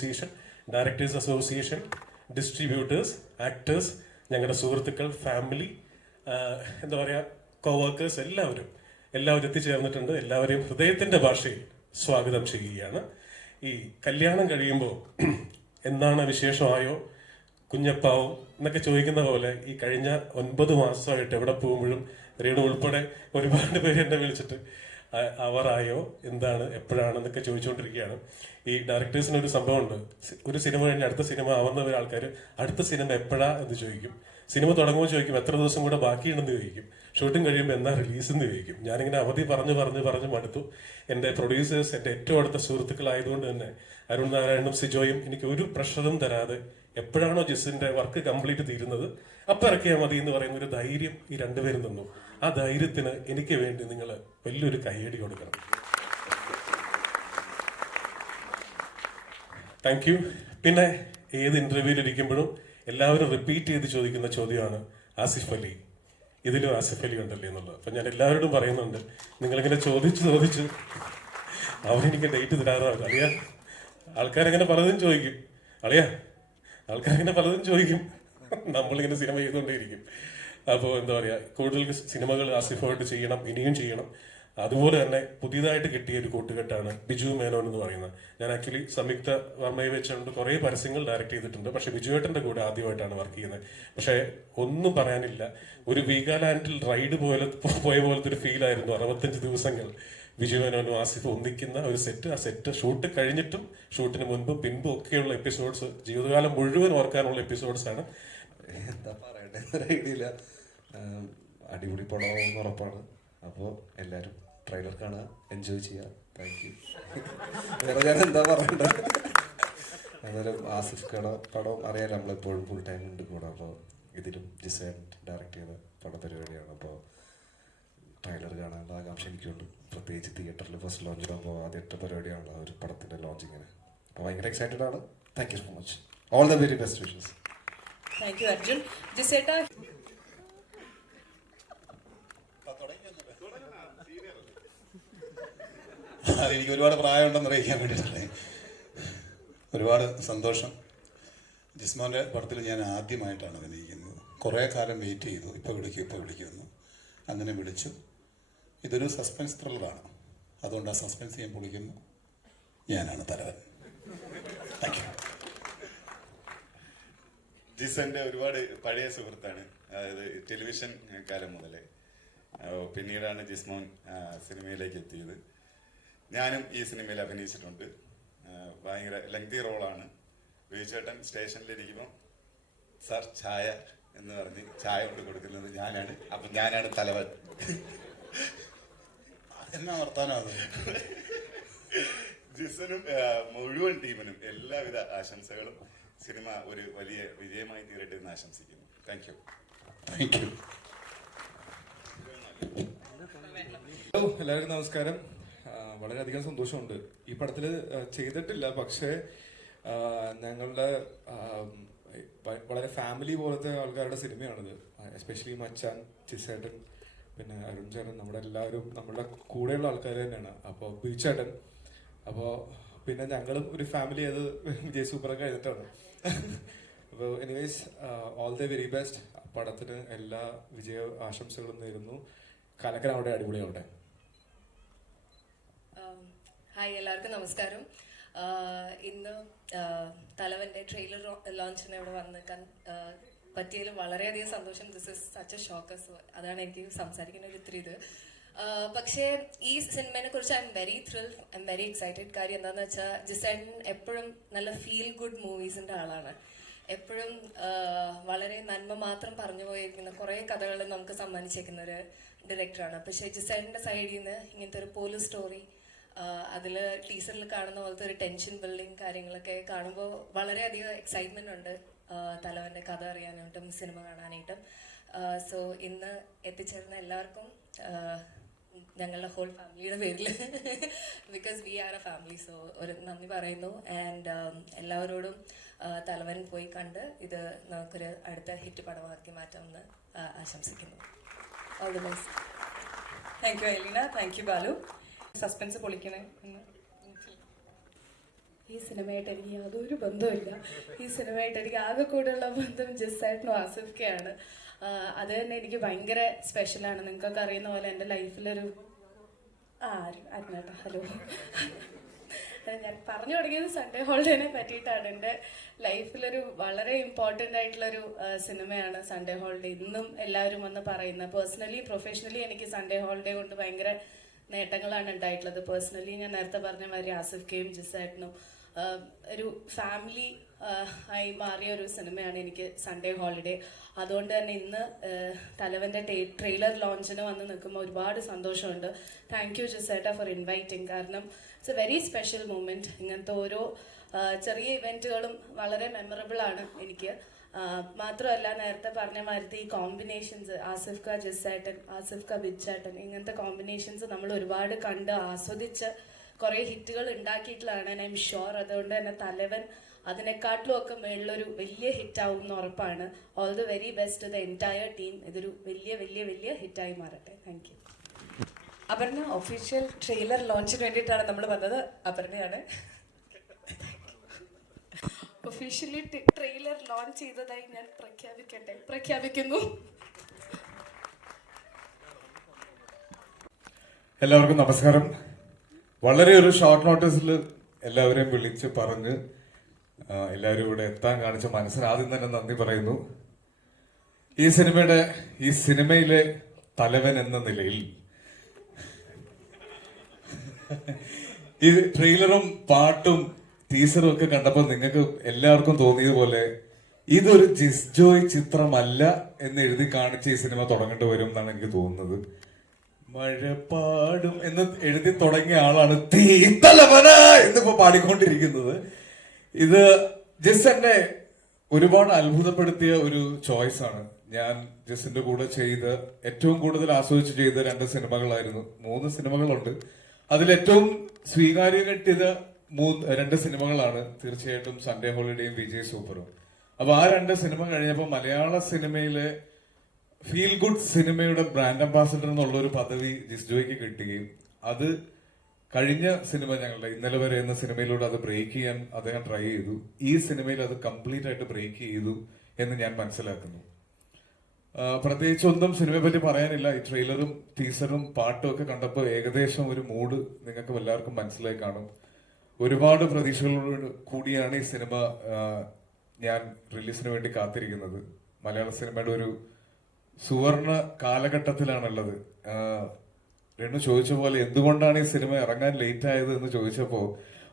Association, directors association, distributors, actors, ഞങ്ങളുടെ സുഹൃത്തുക്കൾ, family, എന്താ പറയുക, കോവർക്കേഴ്സ്, എല്ലാവരും എത്തിച്ചേർന്നിട്ടുണ്ട്. എല്ലാവരെയും ഹൃദയത്തിന്റെ ഭാഷയിൽ സ്വാഗതം ചെയ്യുകയാണ്. ഈ കല്യാണം കഴിയുമ്പോൾ എന്താണ് വിശേഷമായോ കുഞ്ഞപ്പാവും എന്നൊക്കെ ചോദിക്കുന്ന പോലെ ഈ കഴിഞ്ഞ 9 മാസമായിട്ട് എവിടെ പോകുമ്പോഴും രേണു ഉൾപ്പെടെ ഒരുപാട് പേര് എന്നെ വിളിച്ചിട്ട് അവറായോ, എന്താണ്, എപ്പോഴാണെന്നൊക്കെ ചോദിച്ചുകൊണ്ടിരിക്കുകയാണ്. ഈ ഡയറക്ടേഴ്സിന് ഒരു സംഭവമുണ്ട്, ഒരു സിനിമ കഴിഞ്ഞ് അടുത്ത സിനിമ ആവുന്ന ആൾക്കാർ അടുത്ത സിനിമ എപ്പോഴാ എന്ന് ചോദിക്കും. സിനിമ തുടങ്ങുമ്പോൾ ചോദിക്കും എത്ര ദിവസം കൂടെ ബാക്കിയുണ്ടെന്ന് ചോദിക്കും. ഷൂട്ടിംഗ് കഴിയുമ്പോൾ എന്നാ റിലീസ് എന്ന് ചോദിക്കും. ഞാനിങ്ങനെ അവധി പറഞ്ഞു മടുത്തു. എൻ്റെ പ്രൊഡ്യൂസേഴ്സ് എൻ്റെ ഏറ്റവും അടുത്ത സുഹൃത്തുക്കളായതുകൊണ്ട് തന്നെ അരുൺ നാരായണനും സിജോയും എനിക്ക് ഒരു പ്രഷറും തരാതെ എപ്പോഴാണോ ജിസിന്റെ വർക്ക് കംപ്ലീറ്റ് തീരുന്നത് അപ്പം ഇറക്കിയാൽ മതി എന്ന് പറയുന്ന ഒരു ധൈര്യം ഈ രണ്ടുപേരും തന്നു. ആ ധൈര്യത്തിന് എനിക്ക് വേണ്ടി നിങ്ങൾ വലിയൊരു കയ്യടി കൊടുക്കണം. Thank you. പിന്നെ ഏത് ഇന്റർവ്യൂവിൽ ഇരിക്കുമ്പോഴും എല്ലാവരും റിപ്പീറ്റ് ചെയ്ത് ചോദിക്കുന്ന ചോദ്യമാണ് ആസിഫ് അലി, ഇതിലും ആസിഫ് അലി ഉണ്ടല്ലേ എന്നുള്ളത്. അപ്പൊ ഞാൻ എല്ലാവരോടും പറയുന്നുണ്ട്, നിങ്ങളിങ്ങനെ ചോദിച്ച് അവരെനിക്ക് ഡേറ്റ് തരാറാണ്. ആൾക്കാരങ്ങനെ പലതും ചോദിക്കും. ആൾക്കാരിങ്ങനെ പലതും ചോദിക്കും. നമ്മളിങ്ങനെ സിനിമ ചെയ്തുകൊണ്ടേയിരിക്കും. അപ്പോൾ എന്താ പറയുക, കൂടുതൽ സിനിമകൾ ആസിഫായിട്ട് ചെയ്യണം, ഇനിയും ചെയ്യണം. അതുപോലെ തന്നെ പുതിയതായിട്ട് കിട്ടിയ ഒരു കൂട്ടുകെട്ടാണ് ബിജു മേനോൻ എന്ന് പറയുന്നത്. ഞാൻ ആക്ച്വലി സംയുക്ത വർമ്മയെ വെച്ചുകൊണ്ട് കുറേ പരസ്യങ്ങൾ ഡയറക്ട് ചെയ്തിട്ടുണ്ട്. പക്ഷെ ബിജുവേട്ടന്റെ കൂടെ ആദ്യമായിട്ടാണ് വർക്ക് ചെയ്യുന്നത്. പക്ഷെ ഒന്നും പറയാനില്ല, ഒരു വീഗാലാൻഡിൽ റൈഡ് പോയ പോലത്തെ ഒരു ഫീൽ ആയിരുന്നു 65 ദിവസങ്ങൾ ബിജു മേനോനും ആസിഫ് ഒന്നിക്കുന്ന ഒരു സെറ്റ്. ആ സെറ്റ് ഷൂട്ട് കഴിഞ്ഞിട്ടും ഷൂട്ടിന് മുൻപും പിൻപും ഒക്കെയുള്ള എപ്പിസോഡ്സ്, ജീവിതകാലം മുഴുവൻ ഓർക്കാനുള്ള എപ്പിസോഡ്സ് ആണ്. എന്താ പറയണ്ടേ ഐഡിയ. അടിപൊളി പടമാണെന്ന് ഉറപ്പാണ്. അപ്പോൾ എല്ലാവരും ട്രെയിലർ കാണുക, എൻജോയ് ചെയ്യുക. Thank you. വേറെ ഞാൻ എന്താ പറയണ്ടേ. അന്നേരം ആസിഫ് പടം അറിയാൻ നമ്മളെപ്പോഴും ഫുൾ ടൈം ഉണ്ട് കൂടെ. അപ്പോൾ ഇതിലും ജിസേൻ ഡയറക്റ്റ് ചെയ്ത പടപരിപാടിയാണ്. അപ്പോൾ ട്രെയിലർ കാണാനുള്ള ആകാംക്ഷ എനിക്കുണ്ട്. പ്രത്യേകിച്ച് തിയേറ്ററിൽ ഫസ്റ്റ് ലോഞ്ച് ആകുമ്പോൾ ആദ്യത്തെ പരിപാടിയാണ് ഒരു പടത്തിൻ്റെ ലോഞ്ചിങ്ങിന്. അപ്പോൾ ഭയങ്കര എക്സൈറ്റഡ് ആണ്. Thank you so much. All the very best wishes. Thank you Arjun. ജിസേട്ടാ, എനിക്ക് ഒരുപാട് പ്രായമുണ്ടെന്ന് അറിയിക്കാൻ വേണ്ടിയിട്ടല്ലേ. ഒരുപാട് സന്തോഷം. ജിസ്മോൻ്റെ പടത്തിൽ ഞാൻ ആദ്യമായിട്ടാണ് അഭിനയിക്കുന്നത്. കുറേ കാലം വെയിറ്റ് ചെയ്തു. ഇപ്പോൾ വിളിക്കുമെന്ന് അങ്ങനെ വിളിച്ചു. ഇതൊരു സസ്പെൻസ് ത്രില്ലറാണ്. അതുകൊണ്ട് ആ സസ്പെൻസ് ഞാൻ പൊളിക്കുന്നു. ഞാനാണ് തലവൻ. Thank you. ജിസന്റെ ഒരുപാട് പഴയ സുഹൃത്താണ്. അതായത് ടെലിവിഷൻ കാലം മുതലേ. പിന്നീടാണ് ജിസ്മോൻ സിനിമയിലേക്ക് എത്തിയത്. ഞാനും ഈ സിനിമയിൽ അഭിനയിച്ചിട്ടുണ്ട്. ഭയങ്കര ലെങ്തി റോളാണ്. വിജുചേട്ടൻ സ്റ്റേഷനിലിരിക്കുമ്പോൾ സാർ ചായ എന്ന് പറഞ്ഞ് ചായ കൊണ്ട് കൊടുക്കുന്നത് ഞാനാണ്. അപ്പം ഞാനാണ് തലവൻ. എന്നാ വർത്താനം. ജിസനും മുഴുവൻ ടീമിനും എല്ലാവിധ ആശംസകളും. സിനിമ ഒരു വലിയ വിജയമായി തീരട്ടെ എന്ന് ആശംസിക്കുന്നു. Thank you. Thank you. Hello, എല്ലാവർക്കും നമസ്കാരം. വളരെയധികം സന്തോഷമുണ്ട്. ഈ പടത്തിൽ ചെയ്തിട്ടില്ല, പക്ഷേ ഞങ്ങളുടെ വളരെ ഫാമിലി പോലത്തെ ആൾക്കാരുടെ സിനിമയാണിത്. എസ്പെഷ്യലി മച്ചാൻ, ജിസേട്ടൻ, പിന്നെ അരുൺ ചേട്ടൻ, നമ്മുടെ എല്ലാവരും നമ്മളുടെ കൂടെയുള്ള ആൾക്കാർ തന്നെയാണ്. അപ്പോൾ ബീച്ചേട്ടൻ, അപ്പോൾ പിന്നെ ഞങ്ങളും ഒരു ഫാമിലി അത് വിജയ് സൂപ്പറൊക്കെ കഴിഞ്ഞിട്ടാണ്. അപ്പോൾ anyways all the very best. പടത്തിന് എല്ലാ വിജയ ആശംസകളും നേരുന്നു. കലക്കനാവട്ടെ, അടിപൊളിയാവട്ടെ. ഹായ്, എല്ലാവർക്കും നമസ്കാരം. ഇന്ന് തലവൻ്റെ ട്രെയിലർ ലോഞ്ചിന് ഇവിടെ വന്നിക്കാൻ പറ്റിയതിൽ വളരെയധികം സന്തോഷം. This is such A shock. അതാണ് എനിക്ക് സംസാരിക്കുന്ന ഒരു ഇത്തിരി ഇത്. പക്ഷേ ഈ സിനിമയെ കുറിച്ച് I am very thrilled, I am very excited. കാര്യം എന്താണെന്ന് വെച്ചാൽ ജിസേൻ എപ്പോഴും നല്ല ഫീൽ ഗുഡ് മൂവീസിൻ്റെ ആളാണ്. എപ്പോഴും വളരെ നന്മ മാത്രം പറഞ്ഞു പോയിരിക്കുന്ന കുറേ കഥകൾ നമുക്ക് സമ്മാനിച്ചേക്കുന്ന ഒരു ഡയറക്ടറാണ്. പക്ഷേ ജിസേൻ്റെ സൈഡിൽ നിന്ന് ഇങ്ങനത്തെ ഒരു പോലീസ് സ്റ്റോറി, അതിൽ ടീസറിൽ കാണുന്ന പോലത്തെ ഒരു ടെൻഷൻ ബിൽഡിങ് കാര്യങ്ങളൊക്കെ കാണുമ്പോൾ വളരെയധികം എക്സൈറ്റ്മെൻ്റ് ഉണ്ട് തലവൻ്റെ കഥ അറിയാനായിട്ടും സിനിമ കാണാനായിട്ടും. സോ ഇന്ന് എത്തിച്ചേർന്ന എല്ലാവർക്കും ഞങ്ങളുടെ ഹോൾ ഫാമിലിയുടെ പേരിൽ, because we are a family, so ഒരു നന്ദി പറയുന്നു. ആൻഡ് എല്ലാവരോടും തലവൻ പോയി കണ്ട് ഇത് നമുക്കൊരു അടുത്ത ഹിറ്റ് പടമാക്കി മാറ്റാമെന്ന് ആശംസിക്കുന്നു. All the best. Thank you Aileena. Thank you Balu. Suspense പൊളിക്കണേ എന്ന് ഈ സിനിമയായിട്ട് എനിക്ക് യാതൊരു ബന്ധവുമില്ല. ഈ സിനിമയായിട്ട് എനിക്ക് ആകെ കൂടെയുള്ള ബന്ധം ജിസേട്ടനും ആസിഫ്ക്കയാണ്. അത് തന്നെ എനിക്ക് ഭയങ്കര സ്പെഷ്യലാണ്. നിങ്ങൾക്കൊക്കെ അറിയുന്ന പോലെ എൻ്റെ ലൈഫിലൊരു അരുണേട്ടാ ഹലോ. ഞാൻ പറഞ്ഞു തുടങ്ങിയത് സൺഡേ ഹോളിഡേനെ പറ്റിയിട്ടാണ്. എൻ്റെ ലൈഫിലൊരു വളരെ ഇമ്പോർട്ടൻ്റ് ആയിട്ടുള്ളൊരു സിനിമയാണ് സൺഡേ ഹോളിഡേ. ഇന്നും എല്ലാവരും വന്ന് പറയുന്നത്. പേഴ്സണലി പ്രൊഫഷണലി എനിക്ക് സൺഡേ ഹോളിഡേ കൊണ്ട് ഭയങ്കര നേട്ടങ്ങളാണ് ഉണ്ടായിട്ടുള്ളത്. പേഴ്സണലി ഞാൻ നേരത്തെ പറഞ്ഞ മാതിരി ആസിഫ്ക്കയും ജിസേട്ടനും ഒരു ഫാമിലി ആയി മാറിയ ഒരു സിനിമയാണ് എനിക്ക് സൺഡേ ഹോളിഡേ. അതുകൊണ്ട് തന്നെ ഇന്ന് തലവൻ്റെ ട്രെയിലർ ലോഞ്ചിന് വന്ന് നിൽക്കുമ്പോൾ ഒരുപാട് സന്തോഷമുണ്ട്. താങ്ക് യു ജിസേട്ട ഫോർ ഇൻവൈറ്റിംഗ്. കാരണം it's a very special moment. ഇങ്ങനത്തെ ഓരോ ചെറിയ ഇവൻറ്റുകളും വളരെ മെമ്മറബിൾ ആണ് എനിക്ക്. മാത്രമല്ല നേരത്തെ പറഞ്ഞ മാതിരി ഈ കോമ്പിനേഷൻസ് ആസിഫ്ക്ക ജിസേട്ടൻ, ആസിഫ്ക്ക ബിജേട്ടൻ, ഇങ്ങനത്തെ കോമ്പിനേഷൻസ് നമ്മൾ ഒരുപാട് കണ്ട് ആസ്വദിച്ച് കുറേ ഹിറ്റുകൾ ഉണ്ടാക്കിയിട്ടുള്ളതാണ്. ഐ എം ഷുവർ അതുകൊണ്ട് തന്നെ തലവൻ അതിനെക്കാട്ടിലും ഒക്കെ മേളിലൊരു വലിയ ഹിറ്റാവും എന്ന് ഉറപ്പാണ്. All the very best the entire team. ഇതൊരു വലിയ വലിയ വലിയ ഹിറ്റായി മാറട്ടെ. Thank you. Aparna official trailer ലോഞ്ചിന് വേണ്ടിയിട്ടാണ് നമ്മൾ വന്നത്. അപർണയാണ് ഒഫീഷ്യലി ട്രെയിലർ ലോഞ്ച് ചെയ്തതായി ഞാൻ പ്രഖ്യാപിക്കുന്നു. എല്ലാവർക്കും നമസ്കാരം. വളരെ ഒരു ഷോർട്ട് നോട്ടീസിൽ എല്ലാവരെയും വിളിച്ച് പറഞ്ഞ് എല്ലാവരും ഇവിടെ എത്താൻ കാണിച്ച മനസ്സിന് ആദ്യം തന്നെ നന്ദി പറയുന്നു. ഈ സിനിമയിലെ തലവൻ എന്ന നിലയിൽ ഈ ട്രെയിലറും പാട്ടും ടീസറും ഒക്കെ കണ്ടപ്പോൾ നിങ്ങൾക്ക് എല്ലാവർക്കും തോന്നിയതുപോലെ ഇതൊരു ജിസ്ജോയ് ചിത്രമല്ല എന്ന് എഴുതി കാണിച്ച് ഈ സിനിമ തുടങ്ങേണ്ടി വരും എന്നാണ് എനിക്ക് തോന്നുന്നത്. മഴപ്പാടും എന്ന് എഴുതി തുടങ്ങിയ ആളാണ് തീ തലവന എന്നിപ്പോ പാടിക്കൊണ്ടിരിക്കുന്നത്. ഇത് ജിസ് ഒരുപാട് അത്ഭുതപ്പെടുത്തിയ ഒരു ചോയ്സ് ആണ്. ഞാൻ ജിസിന്റെ കൂടെ ചെയ്ത് ഏറ്റവും കൂടുതൽ ആസ്വദിച്ച് ചെയ്ത 2 സിനിമകളായിരുന്നു. 3 സിനിമകളുണ്ട്. അതിലേറ്റവും സ്വീകാര്യം കിട്ടിയത് 2 സിനിമകളാണ്. തീർച്ചയായിട്ടും സൺഡേ ഹോളിഡേയും വിജയ് സൂപ്പറും. അപ്പൊ ആ 2 സിനിമ കഴിഞ്ഞപ്പോൾ മലയാള സിനിമയിലെ ഫീൽ ഗുഡ് സിനിമയുടെ ബ്രാൻഡ് അംബാസിഡർ എന്നുള്ള ഒരു പദവി ജിസ്ജോയ്ക്ക് കിട്ടുകയും അത് കഴിഞ്ഞ സിനിമ ഞങ്ങളുടെ ഇന്നലെ വരെ എന്ന സിനിമയിലൂടെ അത് ബ്രേക്ക് ചെയ്യാൻ അദ്ദേഹം ട്രൈ ചെയ്തു. ഈ സിനിമയിൽ അത് കംപ്ലീറ്റ് ആയിട്ട് ബ്രേക്ക് ചെയ്തു എന്ന് ഞാൻ മനസ്സിലാക്കുന്നു. പ്രത്യേകിച്ച് ഒന്നും സിനിമയെ പറ്റി പറയാനില്ല. ഈ ട്രെയിലറും ടീസറും പാട്ടും ഒക്കെ കണ്ടപ്പോൾ ഏകദേശം ഒരു മൂഡ് നിങ്ങൾക്ക് എല്ലാവർക്കും മനസ്സിലായി കാണും. ഒരുപാട് പ്രതീക്ഷകളോട് കൂടിയാണ് ഈ സിനിമ ഞാൻ റിലീസിന് വേണ്ടി കാത്തിരിക്കുന്നത്. മലയാള സിനിമയുടെ ഒരു സുവർണ കാലഘട്ടത്തിലാണുള്ളത്. രണ്ടു ചോദിച്ച പോലെ എന്തുകൊണ്ടാണ് ഈ സിനിമ ഇറങ്ങാൻ ലേറ്റ് ആയത് എന്ന് ചോദിച്ചപ്പോൾ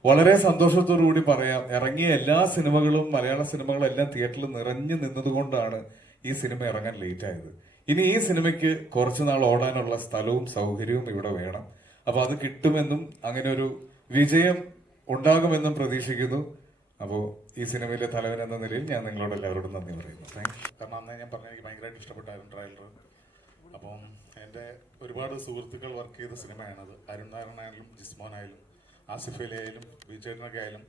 വളരെ സന്തോഷത്തോടു കൂടി പറയാം, ഇറങ്ങിയ എല്ലാ സിനിമകളും മലയാള സിനിമകളെല്ലാം തിയേറ്ററിൽ നിറഞ്ഞു നിന്നതുകൊണ്ടാണ് ഈ സിനിമ ഇറങ്ങാൻ ലേറ്റ് ആയത്. ഇനി ഈ സിനിമയ്ക്ക് കുറച്ചു നാൾ ഓടാനുള്ള സ്ഥലവും സൗകര്യവും ഇവിടെ വേണം. അപ്പൊ അത് കിട്ടുമെന്നും അങ്ങനെ ഒരു വിജയം ഉണ്ടാകുമെന്നും പ്രതീക്ഷിക്കുന്നു. അപ്പോൾ ഈ സിനിമയിലെ തലവൻ എന്ന നിലയിൽ ഞാൻ നിങ്ങളോട് എല്ലാവരോടും നന്ദി പറയുന്നു. Thank you. കാരണം അന്നേ ഞാൻ പറഞ്ഞ എനിക്ക് ഭയങ്കരമായിട്ട് ഇഷ്ടപ്പെട്ടായിരുന്നു ട്രെയിലർ. അപ്പം എൻ്റെ ഒരുപാട് സുഹൃത്തുക്കൾ വർക്ക് ചെയ്ത സിനിമയാണത്. അരുൺ നാരായണനായാലും ജിസ്മോനായാലും ആസിഫലി വിജയനൊക്കെ ആയാലും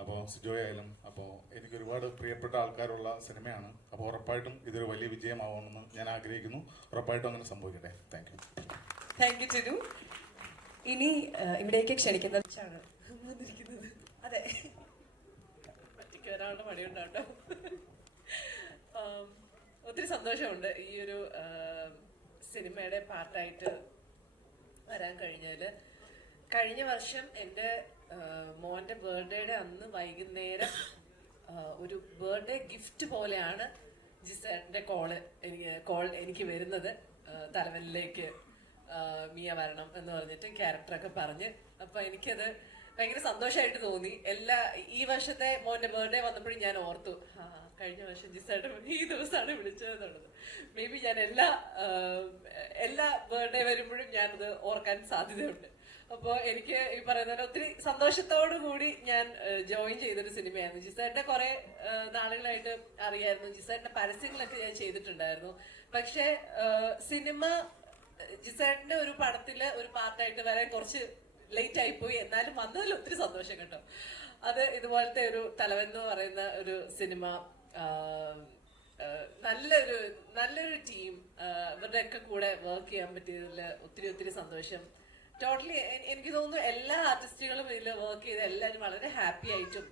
അപ്പോൾ സിജോയ് ആയാലും. അപ്പോൾ എനിക്ക് ഒരുപാട് പ്രിയപ്പെട്ട ആൾക്കാരുള്ള സിനിമയാണ്. അപ്പോൾ ഉറപ്പായിട്ടും ഇതൊരു വലിയ വിജയമാവണമെന്ന് ഞാൻ ആഗ്രഹിക്കുന്നു. ഉറപ്പായിട്ടും അങ്ങനെ സംഭവിക്കട്ടെ. Thank you. Thank you Tinu. ഇനി ഇവിടേക്ക് ക്ഷണിക്കുന്നത് അതെ പറ്റിക്ക് ഒരാളുടെ മടിയുണ്ടാട്ടോ. ഒത്തിരി സന്തോഷമുണ്ട് ഈ ഒരു സിനിമയുടെ പാർട്ടായിട്ട് വരാൻ കഴിഞ്ഞതിൽ. കഴിഞ്ഞ വർഷം എൻ്റെ മോൻ്റെ ബർത്ത്ഡേയുടെ അന്ന് വൈകുന്നേരം ഒരു ബർത്ത്ഡേ ഗിഫ്റ്റ് പോലെയാണ് ജിസേട്ടൻ്റെ കോൾ എനിക്ക് വരുന്നത്. തലവനിലേക്ക് മിയ വരണം എന്ന് പറഞ്ഞിട്ട് ക്യാരക്ടറൊക്കെ പറഞ്ഞ്. അപ്പോൾ എനിക്കത് ഭയങ്കര സന്തോഷമായിട്ട് തോന്നി. ഈ വർഷത്തെ മോൻ്റെ ബർത്ത്ഡേ വന്നപ്പോഴും ഞാൻ ഓർത്തു, കഴിഞ്ഞ വർഷം ജിസേട്ടൻ ഈ ദിവസമാണ് വിളിച്ചതെന്നുള്ളത്. മേ ബി ഞാൻ എല്ലാ ബർത്ത്ഡേ വരുമ്പോഴും ഞാനത് ഓർക്കാൻ സാധ്യതയുണ്ട്. അപ്പോൾ എനിക്ക് ഈ പറയുന്ന പോലെ ഒത്തിരി സന്തോഷത്തോടു കൂടി ഞാൻ ജോയിൻ ചെയ്തൊരു സിനിമയായിരുന്നു. ജിസേട്ടനെ കുറെ നാളുകളായിട്ട് അറിയായിരുന്നു. ജിസേട്ടന്റെ പരസ്യങ്ങളൊക്കെ ഞാൻ ചെയ്തിട്ടുണ്ടായിരുന്നു. പക്ഷെ സിനിമ ജിസേട്ടന്റെ ഒരു പടത്തില് ഒരു പാർട്ടായിട്ട് വരാൻ കുറച്ച് ലേറ്റ് ആയിപ്പോയി. എന്നാലും വന്നതിൽ ഒത്തിരി സന്തോഷം കേട്ടോ. അത് ഇതുപോലത്തെ ഒരു തലവൻ എന്ന് പറയുന്ന ഒരു സിനിമ, നല്ലൊരു ടീം, ഇവരുടെയൊക്കെ കൂടെ വർക്ക് ചെയ്യാൻ പറ്റിയതിൽ ഒത്തിരി സന്തോഷം. ടോട്ടലി എനിക്ക് തോന്നുന്നു എല്ലാ ആർട്ടിസ്റ്റുകളും ഇതിൽ വർക്ക് ചെയ്ത് എല്ലാവരും വളരെ ഹാപ്പി ആയിട്ടും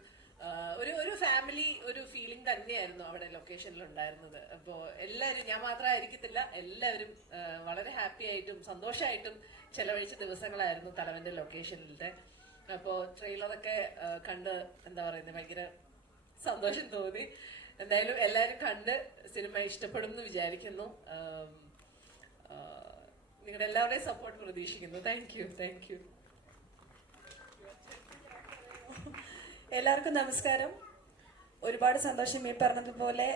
ഒരു ഫാമിലി ഒരു ഫീലിംഗ് തന്നെയായിരുന്നു അവിടെ ലൊക്കേഷനിൽ ഉണ്ടായിരുന്നത്. അപ്പോൾ എല്ലാവരും, ഞാൻ മാത്രമായിരിക്കത്തില്ല, എല്ലാവരും വളരെ ഹാപ്പി ആയിട്ടും സന്തോഷമായിട്ടും ചെലവഴിച്ച ദിവസങ്ങളായിരുന്നു തലവന്റെ ലൊക്കേഷനിലത്തെ. അപ്പോൾ ട്രെയിലറൊക്കെ കണ്ട് എന്താ പറയുന്നത്, ഭയങ്കര സന്തോഷം തോന്നി. എന്തായാലും എല്ലാവരും കണ്ട് സിനിമ ഇഷ്ടപ്പെടും എന്ന് വിചാരിക്കുന്നു. നിങ്ങളുടെ എല്ലാവരുടെയും സപ്പോർട്ട് പ്രതീക്ഷിക്കുന്നു. Thank you. എല്ലാവർക്കും നമസ്കാരം. ഒരുപാട് സന്തോഷം. ഈ പറഞ്ഞതുപോലെ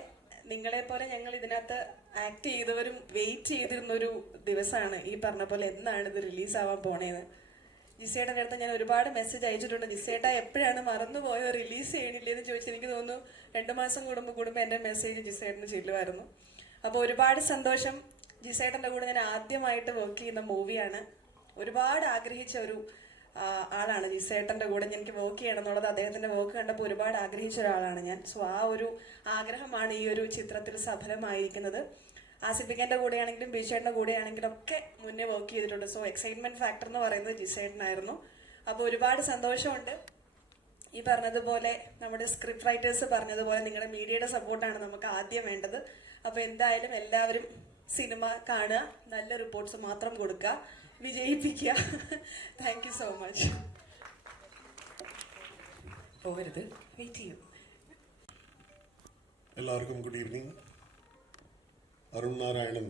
നിങ്ങളെ പോലെ ഞങ്ങൾ ഇതിനകത്ത് ആക്ട് ചെയ്തവരും വെയിറ്റ് ചെയ്തിരുന്നൊരു ദിവസമാണ് ഈ പറഞ്ഞ പോലെ എന്നാണ് ഇത് റിലീസ് ആവാൻ പോണേന്ന്. ജിസേട്ടൻ്റെ അടുത്ത് ഞാൻ ഒരുപാട് മെസ്സേജ് അയച്ചിട്ടുണ്ട്. ജിസേട്ട എപ്പോഴാണ് മറന്നുപോയത്, റിലീസ് ചെയ്യണില്ലേന്ന് ചോദിച്ച് എനിക്ക് തോന്നുന്നു 2 മാസം കൂടുമ്പോൾ എൻ്റെ മെസ്സേജ് ജിസേട്ടന് ചെല്ലുമായിരുന്നു. അപ്പോൾ ഒരുപാട് സന്തോഷം. ജിസേട്ടൻ്റെ കൂടെ ഞാൻ ആദ്യമായിട്ട് വർക്ക് ചെയ്യുന്ന മൂവിയാണ്. ഒരുപാട് ആഗ്രഹിച്ച ഒരു ആളാണ് ജിസേട്ടൻ്റെ കൂടെ എനിക്ക് വർക്ക് ചെയ്യണം എന്നുള്ളത്. അദ്ദേഹത്തിൻ്റെ വർക്ക് കണ്ടപ്പോൾ ഒരുപാട് ആഗ്രഹിച്ച ഒരാളാണ് ഞാൻ. സോ ആ ഒരു ആഗ്രഹമാണ് ഈ ഒരു ചിത്രത്തിൽ സഫലമായിരിക്കുന്നത്. ആസിഫിക്കൻ്റെ കൂടെയാണെങ്കിലും ബിജേട്ടൻ്റെ കൂടെയാണെങ്കിലും ഒക്കെ മുന്നേ വർക്ക് ചെയ്തിട്ടുണ്ട്. സോ എക്സൈറ്റ്മെന്റ് ഫാക്ടർ എന്ന് പറയുന്നത് ജിസേട്ടനായിരുന്നു. അപ്പോൾ ഒരുപാട് സന്തോഷമുണ്ട്. ഈ പറഞ്ഞതുപോലെ നമ്മുടെ സ്ക്രിപ്റ്റ് റൈറ്റേഴ്സ് പറഞ്ഞതുപോലെ നിങ്ങളുടെ മീഡിയയുടെ സപ്പോർട്ടാണ് നമുക്ക് ആദ്യം വേണ്ടത്. അപ്പോൾ എന്തായാലും എല്ലാവരും സിനിമ കാണുക, നല്ല റിപ്പോർട്ട്സ് മാത്രം കൊടുക്കുക, വിജയിപ്പിക്കുക. Thank you so much. പോകരുത്, വെയിറ്റ് ചെയ്യൂ. എല്ലാവർക്കും ഗുഡ് ഈവനിങ്. അരുൺ നാരായണൻ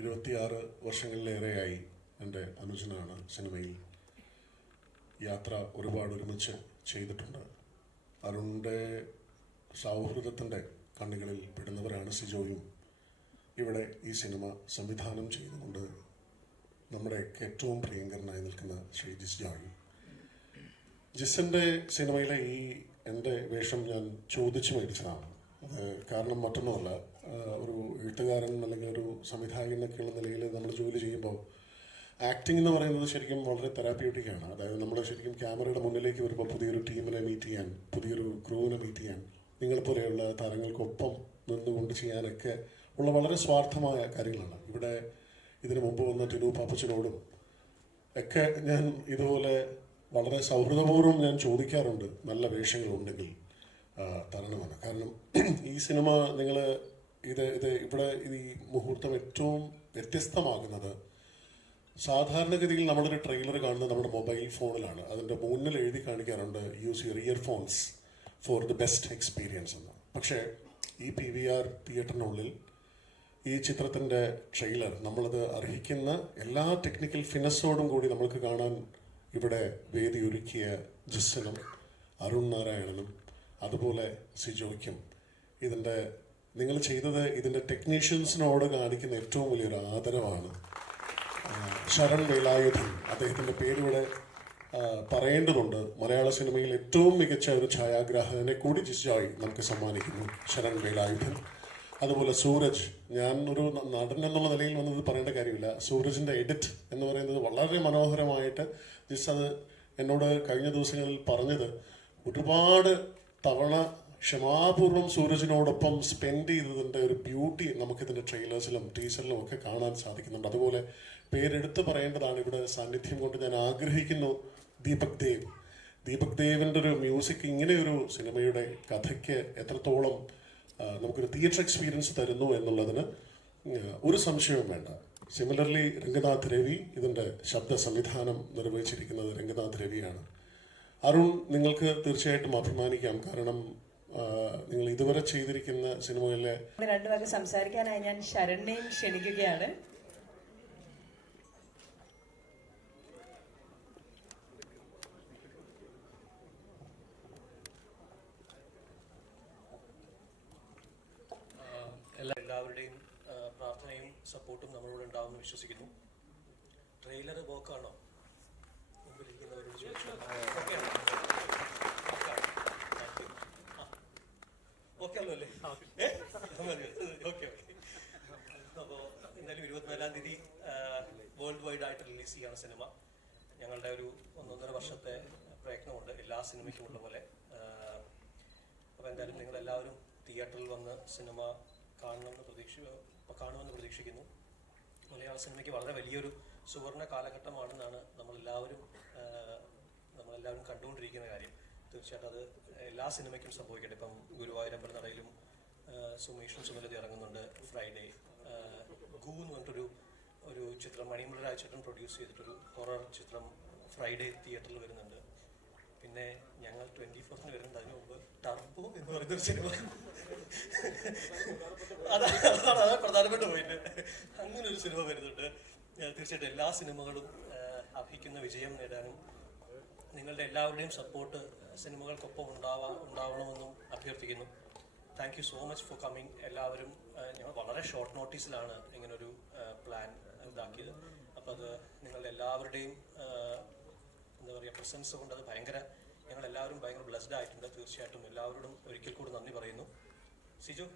26 വർഷങ്ങളിലേറെയായി എൻ്റെ അനുജനാണ്. സിനിമയിൽ യാത്ര ഒരുപാട് ഒരുമിച്ച് ചെയ്തിട്ടുണ്ട്. അരുണിൻ്റെ സൗഹൃദത്തിൻ്റെ കണ്ണുകളിൽ പെടുന്നവരാണ് സിജോയും. ഇവിടെ ഈ സിനിമ സംവിധാനം ചെയ്തുകൊണ്ട് നമ്മുടെ ഏറ്റവും പ്രിയങ്കരനായി നിൽക്കുന്ന ശ്രീ ജിസ് ജോയ്. ജിസിൻ്റെ സിനിമയിലെ ഈ എൻ്റെ വേഷം ഞാൻ ചോദിച്ചു മേടിച്ചതാണ്. അത് കാരണം മറ്റൊന്നുമല്ല, ഒരു എഴുത്തുകാരൻ അല്ലെങ്കിൽ ഒരു സംവിധായകൻ എന്നൊക്കെയുള്ള നിലയിൽ നമ്മൾ ജോലി ചെയ്യുമ്പോൾ ആക്ടിംഗ് എന്ന് പറയുന്നത് ശരിക്കും വളരെ തെറാപ്യൂട്ടിക്കാണ്. അതായത് നമ്മൾ ശരിക്കും ക്യാമറയുടെ മുന്നിലേക്ക് വരുമ്പോൾ പുതിയൊരു ടീമിനെ മീറ്റ് ചെയ്യാൻ, പുതിയൊരു ക്രൂവിനെ മീറ്റ് ചെയ്യാൻ, നിങ്ങളെപ്പോലെയുള്ള താരങ്ങൾക്കൊപ്പം നിന്നുകൊണ്ട് ചെയ്യാനൊക്കെ ഉള്ള വളരെ സ്വാർത്ഥമായ കാര്യങ്ങളാണ്. ഇവിടെ ഇതിനു മുമ്പ് വന്ന ടിനു പാപ്പച്ചനോടും ഒക്കെ ഞാൻ ഇതുപോലെ വളരെ സൗഹൃദപൂർവ്വം ഞാൻ ചോദിക്കാറുണ്ട്, നല്ല വേഷങ്ങളുണ്ടെങ്കിൽ തരണമെന്ന്. കാരണം ഈ സിനിമ നിങ്ങൾ ഇവിടെ ഈ മുഹൂർത്തം ഏറ്റവും വ്യത്യസ്തമാകുന്നത്, സാധാരണഗതിയിൽ നമ്മളൊരു ട്രെയിലർ കാണുന്നത് നമ്മുടെ മൊബൈൽ ഫോണിലാണ്. അതിൻ്റെ മുന്നിൽ എഴുതി കാണിക്കാറുണ്ട് use your earphones for the best experience എന്ന്. പക്ഷേ ഈ PVR തിയേറ്ററിനുള്ളിൽ ഈ ചിത്രത്തിൻ്റെ ട്രെയിലർ നമ്മളത് അർഹിക്കുന്ന എല്ലാ ടെക്നിക്കൽ ഫിനസോടും കൂടി നമുക്ക് കാണാൻ ഇവിടെ വേദി ഒരുക്കിയ ജിസ്സിനും അരുൺ നാരായണനും അതുപോലെ സിജോയ്ക്കും നിങ്ങൾ ചെയ്തത് ഇതിൻ്റെ ടെക്നീഷ്യൻസിനോട് കാണിക്കുന്ന ഏറ്റവും വലിയൊരു ആദരവാണ്. ശരൺ വേലായുധൻ, അദ്ദേഹത്തിൻ്റെ പേരിവിടെ പറയേണ്ടതുണ്ട്. മലയാള സിനിമയിൽ ഏറ്റവും മികച്ച ഒരു ഛായാഗ്രാഹകനെ കൂടി ജിസ് ജോയ് നമുക്ക് സമ്മാനിക്കുന്നു, ശരൺ വേലായുധൻ. അതുപോലെ സൂരജ്, ഞാൻ ഒരു നടൻ എന്നുള്ള നിലയിൽ വന്നത് പറയേണ്ട കാര്യമില്ല. സൂരജിൻ്റെ എഡിറ്റ് എന്ന് പറയുന്നത് വളരെ മനോഹരമായിട്ട് ജിസ് അത് എന്നോട് കഴിഞ്ഞ ദിവസങ്ങളിൽ പറഞ്ഞത്, ഒരുപാട് തവണ ക്ഷമാപൂർവ്വം സൂരജിനോടൊപ്പം സ്പെൻഡ് ചെയ്തതിൻ്റെ ഒരു ബ്യൂട്ടി നമുക്കിതിൻ്റെ ട്രെയിലേഴ്സിലും ടീസറിലും ഒക്കെ കാണാൻ സാധിക്കുന്നുണ്ട്. അതുപോലെ പേരെടുത്ത് പറയേണ്ടതാണ്, ഇവിടെ സാന്നിധ്യം കൊണ്ട് ഞാൻ ആഗ്രഹിക്കുന്നു, ദീപക് ദേവിൻ്റെ ഒരു മ്യൂസിക് ഇങ്ങനെയൊരു സിനിമയുടെ കഥയ്ക്ക് എത്രത്തോളം നമുക്കൊരു തിയേറ്റർ എക്സ്പീരിയൻസ് തരുന്നു എന്നുള്ളതിന് ഒരു സംശയവും വേണ്ട. സിമിലർലി രംഗനാഥ് രവി, ഇതിൻ്റെ ശബ്ദ സംവിധാനം നിർവഹിച്ചിരിക്കുന്നത് രംഗനാഥ് രവിയാണ്. അരുൺ, നിങ്ങൾക്ക് തീർച്ചയായിട്ടും അഭിമാനിക്കാം. കാരണം നിങ്ങൾ ഇതുവരെ ചെയ്തിരിക്കുന്ന സിനിമകളിലെ രണ്ടുപേർക്ക് സംസാരിക്കാനായി ഞാൻ ശരണ്യയും ക്ഷണിക്കുകയാണ്. എല്ലാവരുടെയും പ്രാർത്ഥനയും സപ്പോർട്ടും നമ്മളോട് ഉണ്ടാവുമെന്ന് വിശ്വസിക്കുന്നു. ട്രെയിലർ വർക്കാണോ? മുമ്പിലിരിക്കുന്നവരോട് ചോദിച്ചു. ഓക്കെ ആണല്ലോ അല്ലേ? ഓക്കെ. അപ്പോൾ എന്തായാലും 24-ാം തീയതി വേൾഡ് വൈഡ് ആയിട്ട് റിലീസ് ചെയ്യാണ് സിനിമ. ഞങ്ങളുടെ ഒരു 1.5 വർഷത്തെ പ്രയത്നമുണ്ട്, എല്ലാ സിനിമയ്ക്കും ഉള്ള പോലെ. അപ്പോൾ എന്തായാലും നിങ്ങളെല്ലാവരും തിയേറ്ററിൽ വന്ന് സിനിമ കാണുമെന്ന് പ്രതീക്ഷിക്കുന്നു. മലയാള സിനിമയ്ക്ക് വളരെ വലിയൊരു സുവർണ കാലഘട്ടമാണെന്നാണ് നമ്മളെല്ലാവരും കണ്ടുകൊണ്ടിരിക്കുന്ന കാര്യം. തീർച്ചയായിട്ടും അത് എല്ലാ സിനിമയ്ക്കും സംഭവിക്കട്ടെ. ഇപ്പം ഗുരുവായൂരമ്പല നടയിലും സുമേഷും സുമലതി ഇറങ്ങുന്നുണ്ട്. ഫ്രൈഡേ ഗൂ എന്ന് പറഞ്ഞിട്ടൊരു ചിത്രം മണിമല രാജേട്ടൻ പ്രൊഡ്യൂസ് ചെയ്തിട്ടൊരു ഹൊറർ ചിത്രം ഫ്രൈഡേ തിയേറ്ററിൽ വരുന്നുണ്ട്. പിന്നെ ഞങ്ങൾ 24th വരുന്നത് അതിന് മുമ്പ് ടർബോ എന്ന് പറയുന്നൊരു സിനിമ, അതാണ് പ്രധാനപ്പെട്ട പോയിന്റ്. അങ്ങനെ ഒരു സിനിമ വരുന്നുണ്ട്. തീർച്ചയായിട്ടും എല്ലാ സിനിമകളും അർഹിക്കുന്ന വിജയം നേടാനും നിങ്ങളുടെ എല്ലാവരുടെയും സപ്പോർട്ട് സിനിമകൾക്കൊപ്പം ഉണ്ടാവണമെന്നും അഭ്യർത്ഥിക്കുന്നു. Thank you so much for coming. എല്ലാവരും ഞങ്ങൾ വളരെ ഷോർട്ട് നോട്ടീസിലാണ് ഇങ്ങനൊരു പ്ലാൻ ഇതാക്കിയത്. അപ്പോൾ അത് നിങ്ങളുടെ എല്ലാവരുടെയും എന്താ പറയുക പ്രസൻസ് കൊണ്ട് അത് ഞങ്ങളെല്ലാവരും ഭയങ്കര ബ്ലെസ്ഡ് ആയിട്ടുണ്ട്. തീർച്ചയായിട്ടും എല്ലാവരോടും ഒരിക്കൽ കൂടി നന്ദി പറയുന്നു. സിജു.